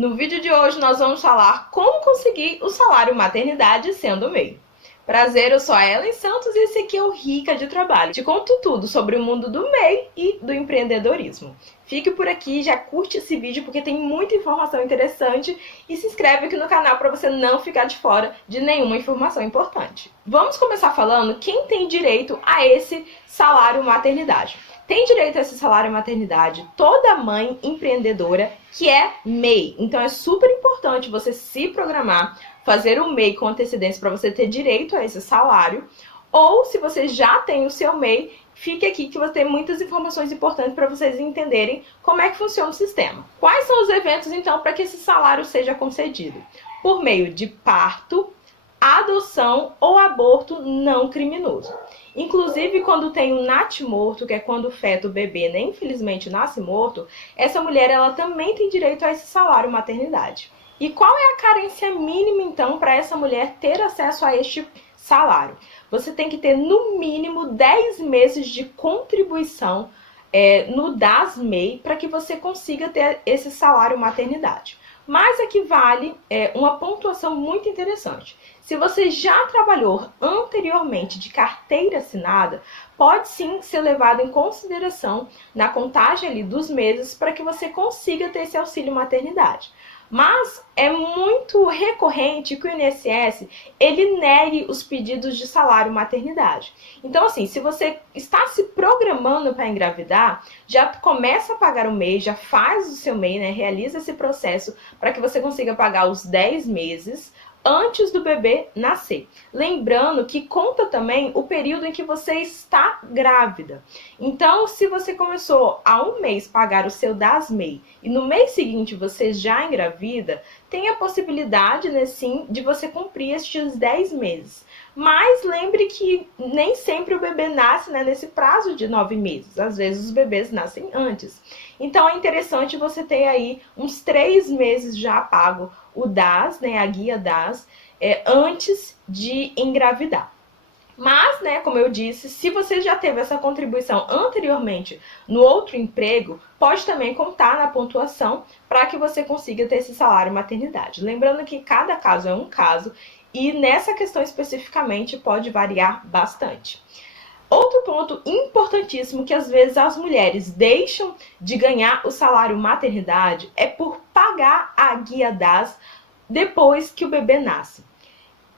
No vídeo de hoje nós vamos falar como conseguir o salário maternidade sendo MEI. Prazer, eu sou a Ellen Santos e esse aqui é o Rica de Trabalho. Te conto tudo sobre o mundo do MEI e do empreendedorismo. Fique por aqui, já curte esse vídeo porque tem muita informação interessante e se inscreve aqui no canal para você não ficar de fora de nenhuma informação importante. Vamos começar falando quem tem direito a esse salário maternidade. Tem direito a esse salário maternidade toda mãe empreendedora que é MEI. Então é super importante você se programar, fazer o MEI com antecedência para você ter direito a esse salário. Ou se você já tem o seu MEI, fique aqui que você tem muitas informações importantes para vocês entenderem como é que funciona o sistema. Quais são os eventos então para que esse salário seja concedido? Por meio de parto, adoção ou aborto não criminoso. Inclusive, quando tem um natimorto, que é quando o feto, o bebê, né, infelizmente nasce morto, essa mulher ela também tem direito a esse salário maternidade. E qual é a carência mínima, então, para essa mulher ter acesso a este salário? Você tem que ter, no mínimo, 10 meses de contribuição no DAS-MEI para que você consiga ter esse salário maternidade. Mas aqui vale uma pontuação muito interessante. Se você já trabalhou anteriormente de carteira assinada, pode sim ser levado em consideração na contagem ali dos meses para que você consiga ter esse auxílio maternidade. Mas é muito recorrente que o INSS ele negue os pedidos de salário maternidade. Então, assim, se você está se programando para engravidar, já começa a pagar o MEI, já faz o seu MEI, né? Realiza esse processo para que você consiga pagar os 10 meses antes do bebê nascer. Lembrando que conta também o período em que você está grávida. Então, se você começou há um mês pagar o seu DAS-MEI e no mês seguinte você já engravida, tem a possibilidade, né, sim, de você cumprir estes 10 meses. Mas lembre que nem sempre o bebê nasce, né, nesse prazo de 9 meses. Às vezes os bebês nascem antes. Então é interessante você ter aí uns 3 meses já pago o DAS, né, a guia DAS, antes de engravidar. Mas, né, como eu disse, se você já teve essa contribuição anteriormente no outro emprego, pode também contar na pontuação para que você consiga ter esse salário maternidade. Lembrando que cada caso é um caso e nessa questão especificamente pode variar bastante. Outro ponto importantíssimo que às vezes as mulheres deixam de ganhar o salário maternidade é por pagar a guia DAS depois que o bebê nasce.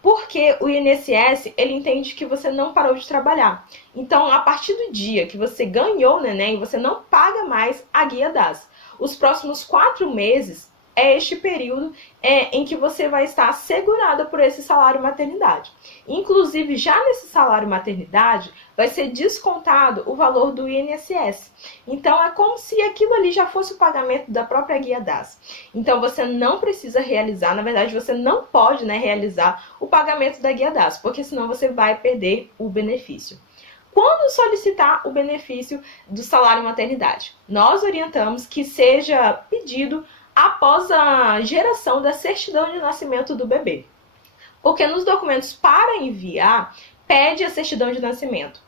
Porque o INSS, ele entende que você não parou de trabalhar. Então, a partir do dia que você ganhou o neném, você não paga mais a guia DAS. Os próximos 4 meses é este período em que você vai estar assegurada por esse salário maternidade. Inclusive, já nesse salário maternidade, vai ser descontado o valor do INSS. Então, é como se aquilo ali já fosse o pagamento da própria guia DAS. Então, você não precisa realizar, na verdade, você não pode, né, realizar o pagamento da guia DAS, porque senão você vai perder o benefício. Quando solicitar o benefício do salário maternidade? Nós orientamos que seja pedido após a geração da certidão de nascimento do bebê. Porque nos documentos para enviar, pede a certidão de nascimento.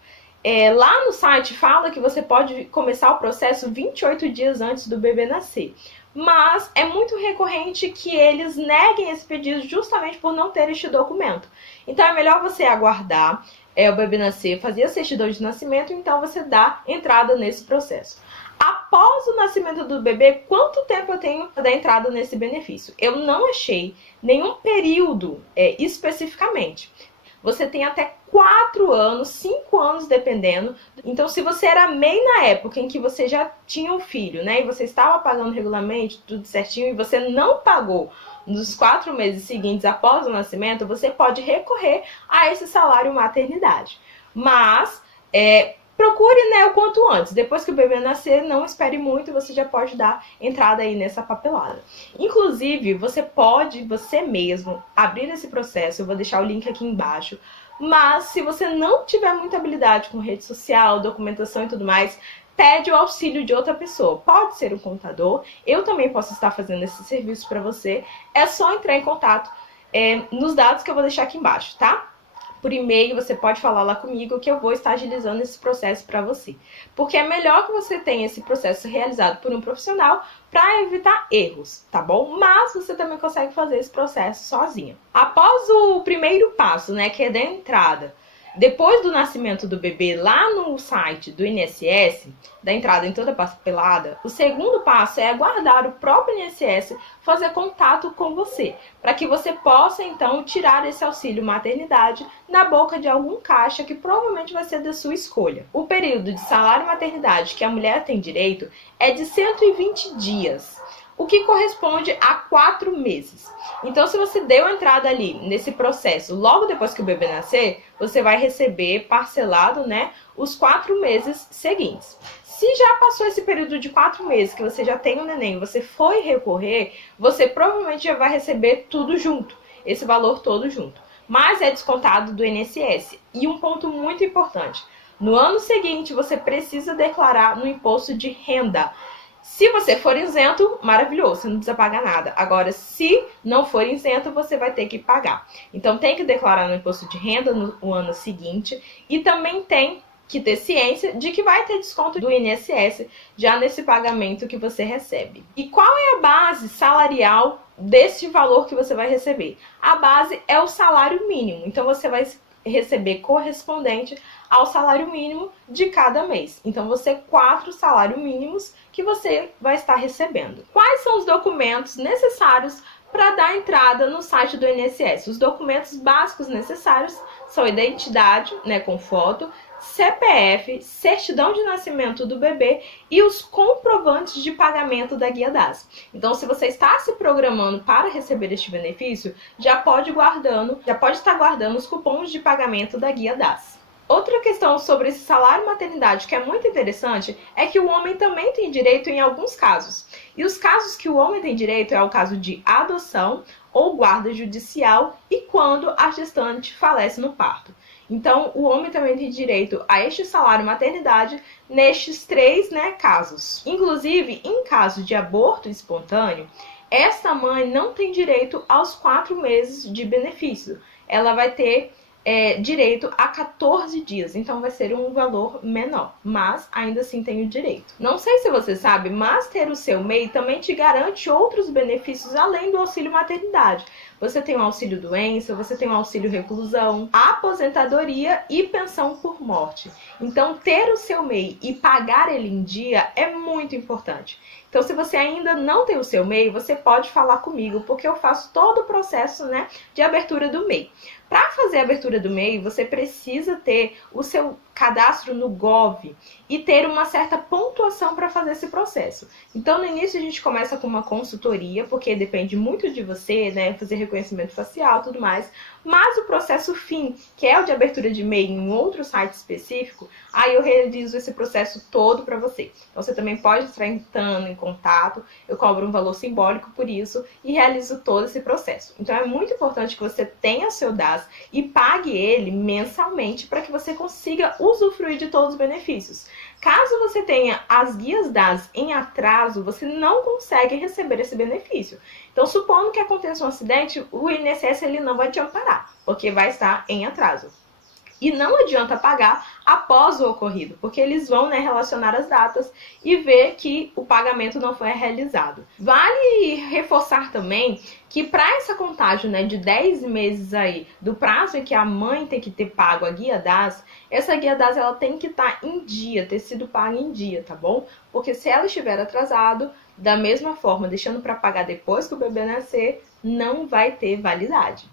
Lá no site fala que você pode começar o processo 28 dias antes do bebê nascer. Mas é muito recorrente que eles neguem esse pedido justamente por não ter este documento. Então é melhor você aguardar o bebê nascer, fazer a certidão de nascimento, então você dá entrada nesse processo. Após o nascimento do bebê, quanto tempo eu tenho para dar entrada nesse benefício? Eu não achei nenhum período especificamente. Você tem até 4 anos, 5 anos dependendo. Então, se você era MEI na época em que você já tinha um filho, né? E você estava pagando regularmente, tudo certinho, e você não pagou nos 4 meses seguintes após o nascimento, você pode recorrer a esse salário maternidade. Mas, procure, né, o quanto antes. Depois que o bebê nascer, não espere muito, você já pode dar entrada aí nessa papelada. Inclusive, você pode, você mesmo, abrir esse processo. Eu vou deixar o link aqui embaixo. Mas, se você não tiver muita habilidade com rede social, documentação e tudo mais, pede o auxílio de outra pessoa. Pode ser um contador. Eu também posso estar fazendo esse serviço para você. É só entrar em contato nos dados que eu vou deixar aqui embaixo, tá? por e-mail, você pode falar lá comigo que eu vou estar agilizando esse processo para você. Porque é melhor que você tenha esse processo realizado por um profissional para evitar erros, tá bom? Mas você também consegue fazer esse processo sozinha. Após o primeiro passo, né, que é da entrada, depois do nascimento do bebê lá no site do INSS, da entrada em toda a papelada, o segundo passo é aguardar o próprio INSS fazer contato com você, para que você possa então tirar esse auxílio maternidade na boca de algum caixa que provavelmente vai ser da sua escolha. O período de salário maternidade que a mulher tem direito é de 120 dias. O que corresponde a 4 meses. Então, se você deu entrada ali nesse processo, logo depois que o bebê nascer, você vai receber parcelado, né, os 4 meses seguintes. Se já passou esse período de 4 meses, que você já tem um neném, você foi recorrer, você provavelmente já vai receber tudo junto, esse valor todo junto. Mas é descontado do INSS. E um ponto muito importante, no ano seguinte você precisa declarar no imposto de renda. Se você for isento, maravilhoso, você não precisa pagar nada. Agora, se não for isento, você vai ter que pagar. Então, tem que declarar no imposto de renda no ano seguinte e também tem que ter ciência de que vai ter desconto do INSS já nesse pagamento que você recebe. E qual é a base salarial desse valor que você vai receber? A base é o salário mínimo. Então, você vai receber correspondente ao salário mínimo de cada mês. Então, você 4 salários mínimos que você vai estar recebendo. Quais são os documentos necessários para dar entrada no site do INSS? Os documentos básicos necessários são identidade, né, com foto, CPF, certidão de nascimento do bebê e os comprovantes de pagamento da Guia DAS. Então, se você está se programando para receber este benefício, já pode estar guardando os cupons de pagamento da Guia DAS. Outra questão sobre esse salário maternidade que é muito interessante é que o homem também tem direito em alguns casos. E os casos que o homem tem direito é o caso de adoção ou guarda judicial e quando a gestante falece no parto. Então, o homem também tem direito a este salário maternidade nestes 3, né, casos. Inclusive, em caso de aborto espontâneo, esta mãe não tem direito aos 4 meses de benefício. Ela vai ter direito a 14 dias, então vai ser um valor menor, mas ainda assim tem o direito. Não sei se você sabe, mas ter o seu MEI também te garante outros benefícios além do auxílio maternidade. Você tem o auxílio doença, você tem o auxílio reclusão, aposentadoria e pensão por morte. Então, ter o seu MEI e pagar ele em dia é muito importante. Então, se você ainda não tem o seu MEI, você pode falar comigo, porque eu faço todo o processo, né, de abertura do MEI. Para fazer a abertura do MEI, você precisa ter o seu cadastro no Gov e ter uma certa pontuação para fazer esse processo. Então, no início, a gente começa com uma consultoria, porque depende muito de você, né, fazer reconhecimento facial e tudo mais. Mas o processo fim, que é o de abertura de MEI em outro site específico, aí eu realizo esse processo todo para você. Então, você também pode estar entrando em contato, eu cobro um valor simbólico por isso e realizo todo esse processo. Então, é muito importante que você tenha seu DAS e pague ele mensalmente para que você consiga usufruir de todos os benefícios. Caso você tenha as guias DAS em atraso, você não consegue receber esse benefício. Então, supondo que aconteça um acidente, o INSS ele não vai te amparar, porque vai estar em atraso. E não adianta pagar após o ocorrido, porque eles vão, né, relacionar as datas e ver que o pagamento não foi realizado. Vale reforçar também que para essa contagem, né, de 10 meses aí, do prazo em que a mãe tem que ter pago a Guia DAS, essa Guia DAS ela tem que estar em dia, ter sido paga em dia, tá bom? Porque se ela estiver atrasado, da mesma forma, deixando para pagar depois que o bebê nascer, não vai ter validade.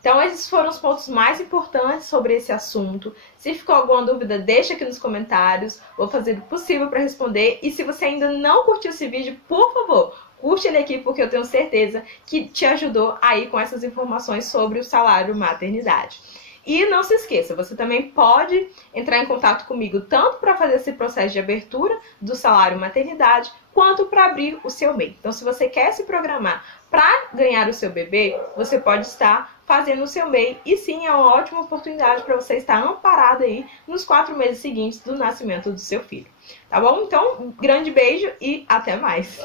Então, esses foram os pontos mais importantes sobre esse assunto. Se ficou alguma dúvida, deixa aqui nos comentários. Vou fazer o possível para responder. E se você ainda não curtiu esse vídeo, por favor, curte ele aqui, porque eu tenho certeza que te ajudou aí com essas informações sobre o salário maternidade. E não se esqueça, você também pode entrar em contato comigo tanto para fazer esse processo de abertura do salário maternidade, quanto para abrir o seu MEI. Então, se você quer se programar para ganhar o seu bebê, você pode estar fazendo o seu MEI e sim, é uma ótima oportunidade para você estar amparado aí nos 4 meses seguintes do nascimento do seu filho. Tá bom? Então, um grande beijo e até mais!